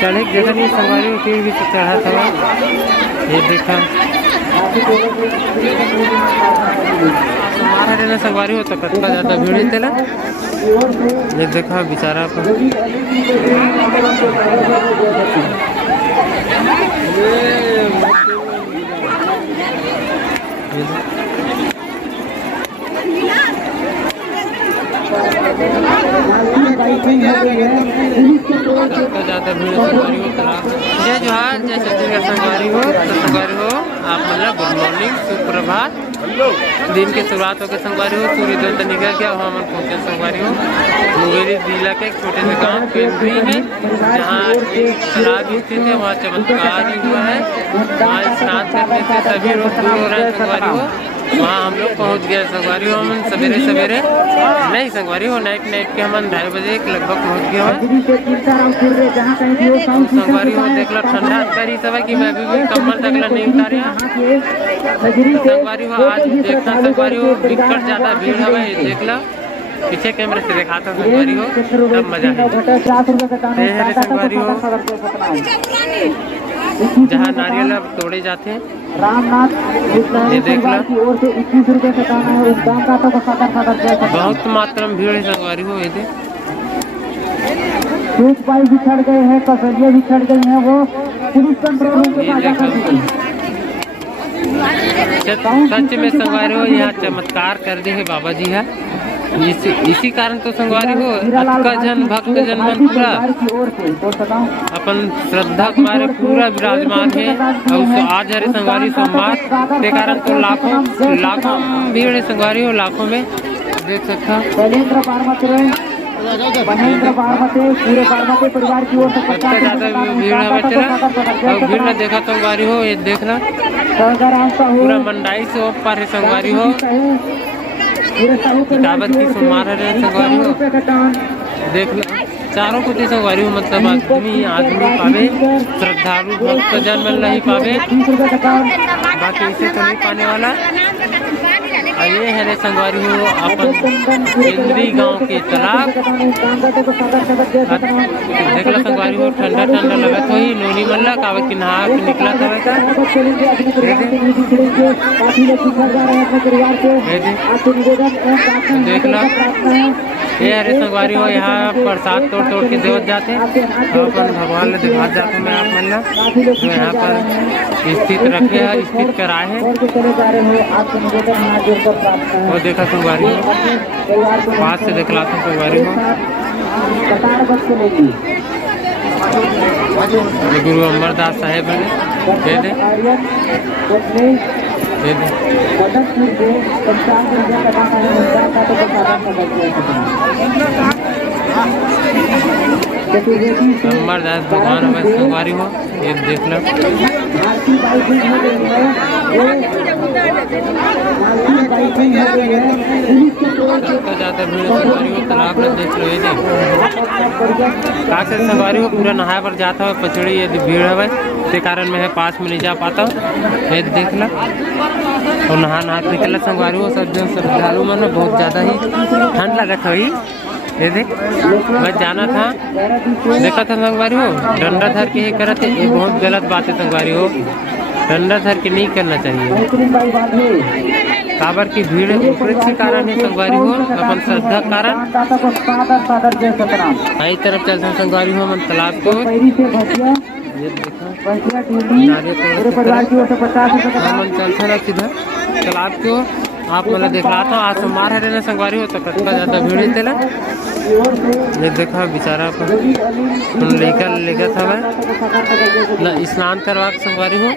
चढ़े जगह नहीं संगवारी हो भी तो चढ़ा था। ये देखा हमारा रहना संगवारी हो तो कतका ज़्यादा भीड़ तेला। ये देखा बेचारा पर ज़्यादा भीड़ संगवारी हो कला जय जोहार जय छत्तीसगढ़ संगवारी हो तो संगवारी हो आप मतलब गुड मॉर्निंग सुप्रभात। दिन के शुरुआत होकर संगवारी हो सूर्योदय तो निकल गया वहाँ मन पहुँचे संगवारी हो मुंगेरी जिला के एक छोटे से गाँव पेंड्री है जहाँ एक तालाब स्थित है। वहाँ चमत्कार ही हुआ है। वहाँ स्नान करने से सभी रोग दूर हो रहे हैं संगवारी हो। वहाँ हम लोग पहुँच गए संगवारी हो हम सवेरे सवेरे नहीं संगवारी हो नाइट के हम 2:30 बजे के लगभग पहुँच गए हैं संगवारी हो। देख लो ठंडा करी सब कि मैं भी कम्बल तक नहीं उतारे संगवारी हो। आज देखना संगवारी हो बिकट ज़्यादा भीड़ है। देख लो पीछे कैमरे से दिखाता संगवारी हो तब मजा है संगवारी हो जहाँ नारियल अब तोड़े जाते हैं। ये देख लो बहुत मात्रा में भीड़ है संगवारी हो। ये भी चढ़ गए हैं कसलियाँ भी चढ़ गई हैं वो पुलिस कंट्रोल सच में संगवारी हो यहाँ चमत्कार कर दे है बाबा जी है। इसी कारण तो संगवारी हो अतका जन भक्त जन मन पूरा अपन श्रद्धा हमारे पूरा विराजमान है। और आज हरे संगवारी सोमवार के कारण तो लाखों भीड़ है संगवारी हो लाखों में देख सकता पूरे पार्वती परिवार की ओर से ज़्यादा भीड़ है चला और भीड़ में देखा संगवारी हो। ये देखना पूरा मंडाई से ऊपर है संगवारी हो किताबत की सोमवार है संगवारी हो। देख लो चारों को संगवारी हो मतलब आदमी पावे श्रद्धालु भक्त जन मिल नहीं पावे बाकी इसे तो नहीं पाने वाला। ये है रे संगवारी हो अपन केंद्री गांव के तालाब देख लो संगवारी हो ठंडा लगत हो ही नोनी मल्ला कावत की नहा के निकला था देख लो ये हरे संगवारी हो। यहाँ प्रसाद तोड़ के देवत जाते हैं और अपन भगवान ने दिखा जाते मैं आप मल्ला जो यहाँ पर स्थित रखे है स्थित कराए हैं। वो देखा संगवारी हो पास से दिखला था संगवारी हो। गुरु अमरदास साहेब ने अमरदास भगवान हमें संगवारी हो। ये देख लो ज़्यादा भीड़ संगवारी हो तालाब में देख लो। ये काश संगवारी हो पूरा नहाए पर जाता है पचड़ी यदि भीड़ है के कारण मैं पास में नहीं जा पाता हूँ। ये देख लो और नहा निकला संगवारी हो सब जन श्रद्धालु मन बहुत ज़्यादा ही ठंड लगा था ही। ये देख मैं जाना था देखा था संगवारी हो डंडा धर के ही करा थे। ये बहुत गलत बात है संगवारी हो डंडा धर के नहीं करना चाहिए काबर की भीड़ के कारण है संगवारी हो अपन श्रद्धा कारण आई तरफ चलते संगवारी हो मन तालाब को। ये देखो मन चलता ना सीधा तालाब को आप मतलब देख रहा था आज सोमवार है ना संगवारी हो तो कतका ज़्यादा भीड़ ही तेला। ये देखा बेचारा लेकर था ना स्नान करवा के संगवारी हो।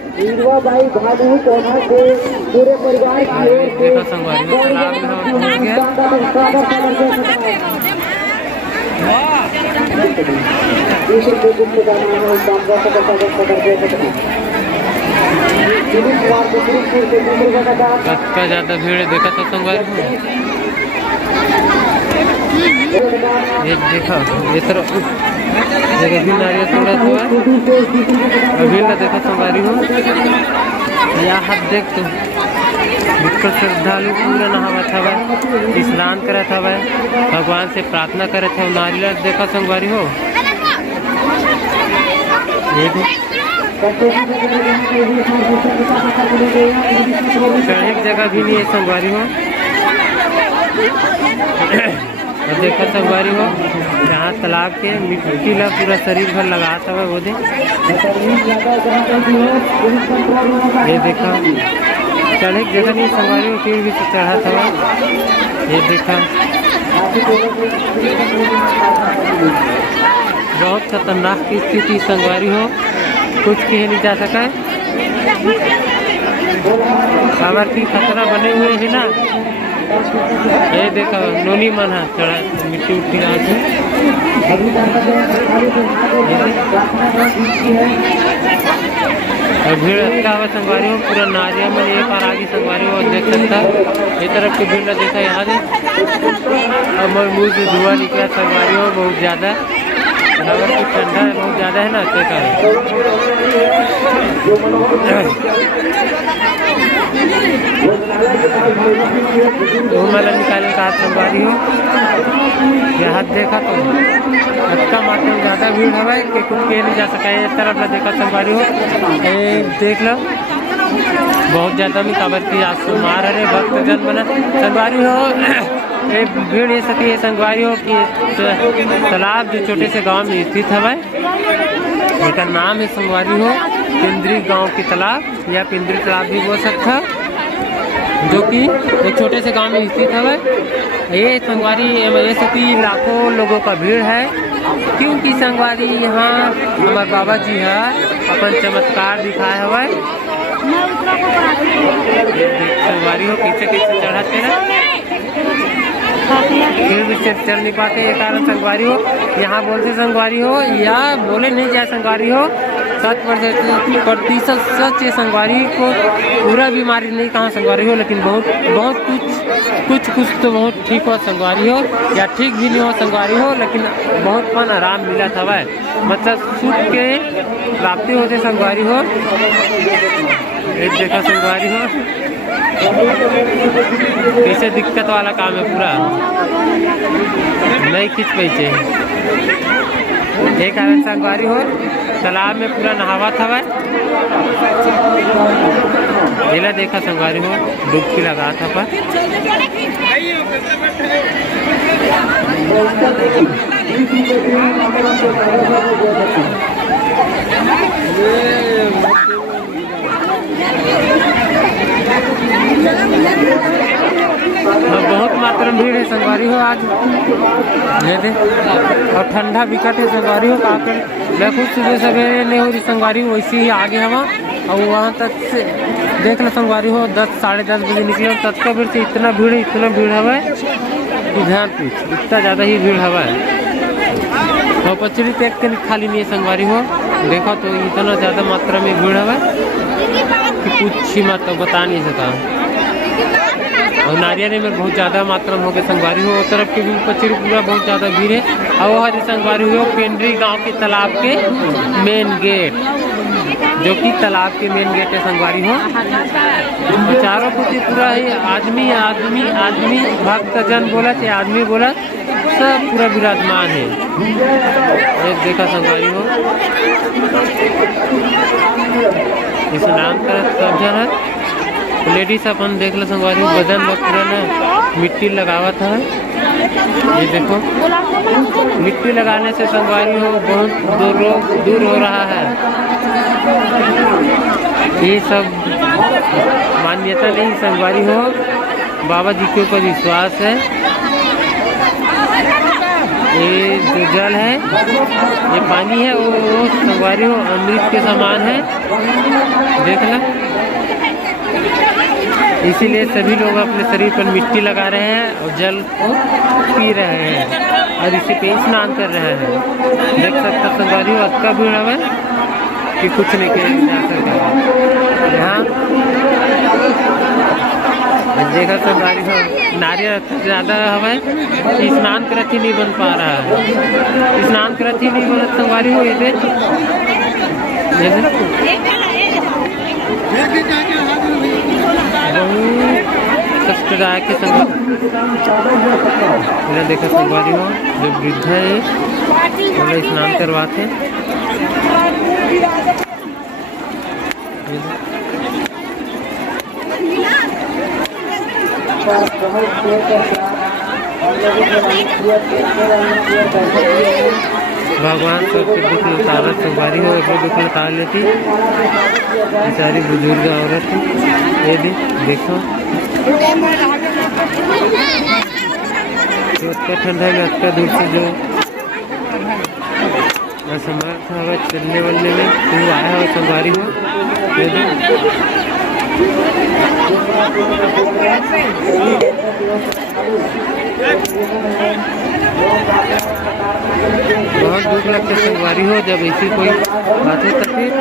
देखा संगवारी हो तालाब में पहुँच गया कतका ज़्यादा भीड़ देखा था संगवारी हो। ये देखा ये तरफ भी नारियल तोड़ा हुआ अभी ना देखा संगवारी हो। यहाँ हाथ देख तो बिल्कुल श्रद्धालु पूरा नहावा था स्नान करा था भगवान से प्रार्थना करे थे नारियल देखा संगवारी हो। ये भी चढ़ने की जगह भी नहीं है संगवारी हो। और देखो संगवारी हो यहाँ तालाब के मिट्टी ला पूरा शरीर भर लगाता हुआ वो दे। ये देखा चढ़ने की जगह नहीं संगवारी हो, फिर भी चढ़ा था। ये देखा बहुत खतरनाक की स्थिति संगवारी हो, कुछ कह नहीं जा सका। पावर की खतरा बने हुए है ना। ये देखो नोनी मन है चढ़ा मिट्टी उट्टी आके। और भीड़ अच्छा हुआ संगवारी हो, पूरा नारिया में एक बार आगे संगवारी हो देख सकता है। ये तरफ की भीड़ देखा यहाँ से। और मुँह से धुआं निकला संगवारी हो बहुत ज़्यादा। बराबर की ठंडा है बहुत ज़्यादा है ना, अच्छे का माला निकालने का संगवारी हो। यहाँ देखा तो अच्छा मात्रा में ज़्यादा भीड़ हवा है कि कुछ कह नहीं जा सका। ये तरफ ला देखा संगवारी हो, देख लो बहुत ज़्यादा में काबर की आज मार रहे भक्तजन बना संगवारी हो। ये भीड़ ये सकी है संगवारी हो कि तालाब जो छोटे से गांव में स्थित है, इसका नाम है संगवारी हो पिंदरी गांव की तालाब या पिंदरी तालाब भी बोल सकता, जो कि एक छोटे से गांव में स्थित है। ये संगवारी ये सकी लाखों लोगों का भीड़ है, क्योंकि संगवारी यहाँ हमारे बाबा जी है अपन चमत्कार दिखाए हुआ। संगवारी हो कैसे कैसे चढ़ाते हैं, फिर भी चल नहीं पाते। ये कारण संगवारी हो यहाँ बोलते संगवारी हो या बोले नहीं जाए संगवारी हो 100% सच है। संगवारी को पूरा बीमारी नहीं कहा संगवारी हो, लेकिन बहुत कुछ तो बहुत ठीक हो संगवारी हो, या ठीक भी नहीं हो संगवारी हो, लेकिन बहुत मन आराम मिला था वह, मतलब सुख के प्राप्ति होते संगवारी हो। एक देखा संगवारी हो कैसे दिक्कत वाला काम है, पूरा नहीं खींच पाते। एक कारण संगवारी हो तालाब में पूरा नहावा था वह, पहला देखा संगवारी हो डुबकी लगा था पर बहुत मात्रा में भीड़ है संगवारी हो आज। ये दे और ठंडा बिकट है संगवारी हो का मैं खुद सुबह सवेरे नहीं हो रही संगवारी हो, वैसे ही आगे हवा और वहाँ तक से देख लो संगवारी हो 10 साढ़े 10 बजे निकले तब का भीड़ से इतना भीड़ हवा है कि ध्यान पूछ इतना ज़्यादा ही भीड़ हवा है। और पचड़ी पैक के खाली नहीं है संगवारी हो, देखा तो इतना ज़्यादा मात्रा में भीड़ हवा कि कुछ ही मत बता नहीं सका। और नारियल में बहुत ज़्यादा मात्रा में हो गए संगवारी हो, तरफ के भी पचड़ी पूरा बहुत ज़्यादा भीड़ है। और वह संगवारी हो पिंडरी गांव के तालाब के मेन गेट, जो कि तालाब के मेन गेट है संगवारी हो। और चारों कुछ पूरा ही आदमी भक्तजन बोला चाहे आदमी बोला सब पूरा विराजमान है। एक देखा संगवारी हो स्नान कर सब जन है। लेडीज अपन देख लो संगवारी बदन में पूरा ना मिट्टी लगावा था। ये देखो मिट्टी लगाने से संगवारी हो बहुत दूर हो रहा है। ये सब मान्यता नहीं संगवारी हो, बाबा जी के ऊपर विश्वास है। ये जो जल है ये पानी है वो संगवारी हो अमृत के समान है, देख लो। इसीलिए सभी लोग अपने शरीर पर मिट्टी लगा रहे हैं और जल को पी रहे हैं और इसी पे स्नान कर रहे हैं। देख सकते संगवारी हो अच्छा भीड़ है कि कुछ नहीं किया जा सकता। यहाँ देखा संगवारी हो नारियल ज़्यादा हवा कि स्नान करत ही नहीं बन पा रहा है, स्नान करत ही नहीं बन संगवारी हो। ये कष्टदायक के संग देखा संगवारी हो जो वृद्ध है स्नान करवाते। भगवान सबके दुख उतारत संगवारी हो, अपने दुख उतार लेती बेचारी बुजुर्ग औरत। ये भी देखो तो ठंडा में अच्छा दूर से जो असमर्थ है चलने वलने में तू आया हो संगवारी हो। ये बहुत दुख लगता है संगवारी हो जब ऐसी कोई बात है तो फिर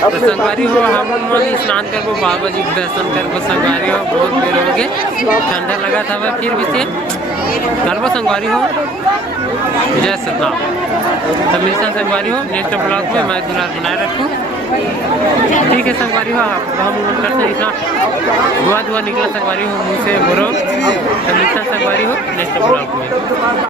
तो संगवारी हो हम स्नान करबो बाबा जी के दर्शन करबो संगवारी हो। बहुत देर हो गए ठंडा लगा था वह फिर भी से करबो संगवारी हो। जय सतनाम। तब मिलता संगवारी हो नेक्स्ट ब्लॉग में। मैं दुलार बनाए रखूँ ठीक है संगवारी हो। हम करते इतना दुआ निकला संगवारी हो मुँह से बोलो। तब मिलता संगवारी हो नेक्स्ट ब्लॉग में।